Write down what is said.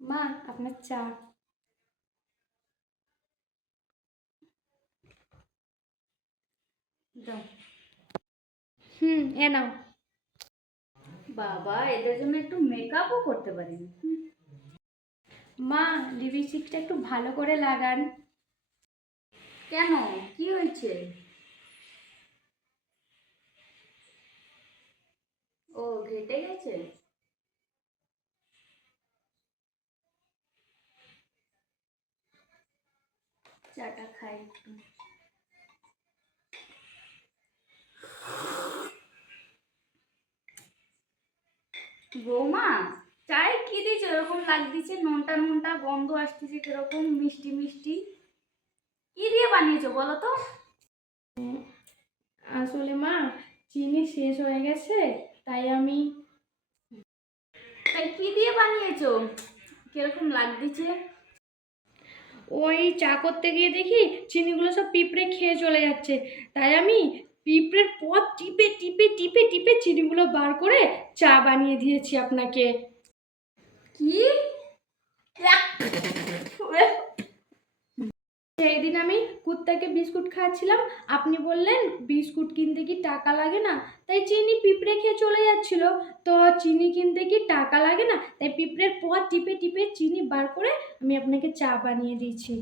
মা, আপনার চা। দাও। এ নাও। বাবা, এদের জন্য একটু মেকআপও করতে পারিনি। মা, লিপস্টিকটা একটু ভালো করে লাগান। কেন, কি হয়েছে? ও, ঘেটে গেছে। চাটা খাই একটু। বৌমা, চায়ে কি দিয়েছে? এরকম লাগতেছে, নোনটা নোনটা গন্ধ আসতেছে, কিরকম মিষ্টি মিষ্টি। কি দিয়ে বানিয়েছো বলো তো? আসলে মা, চিনি শেষ হয়ে গেছে, তাই আমি। তাই কি দিয়ে বানিয়েছো? কিরকম লাগতেছে? ওই চা করতে গিয়ে দেখি চিনিগুলো সব পিঁপড়ে খেয়ে চলে যাচ্ছে, তাই আমি পিঁপড়ের পথ টিপে টিপে টিপে টিপে চিনিগুলো বার করে চা বানিয়ে দিয়েছি আপনাকে। কি? সেই দিন আমি কুত্তাকে বিস্কুট খাওয়াচ্ছিলাম, আপনি বললেন বিস্কুট কিনতে কি টাকা লাগে না, তাই চিনি পিঁপড়ে খেয়ে চলে যাচ্ছিল। তো চিনি কিনতে কি টাকা লাগে না, তাই পিঁপড়ের পথ টিপে টিপে চিনি বার করে আমি আপনাকে চা বানিয়ে দিয়েছি।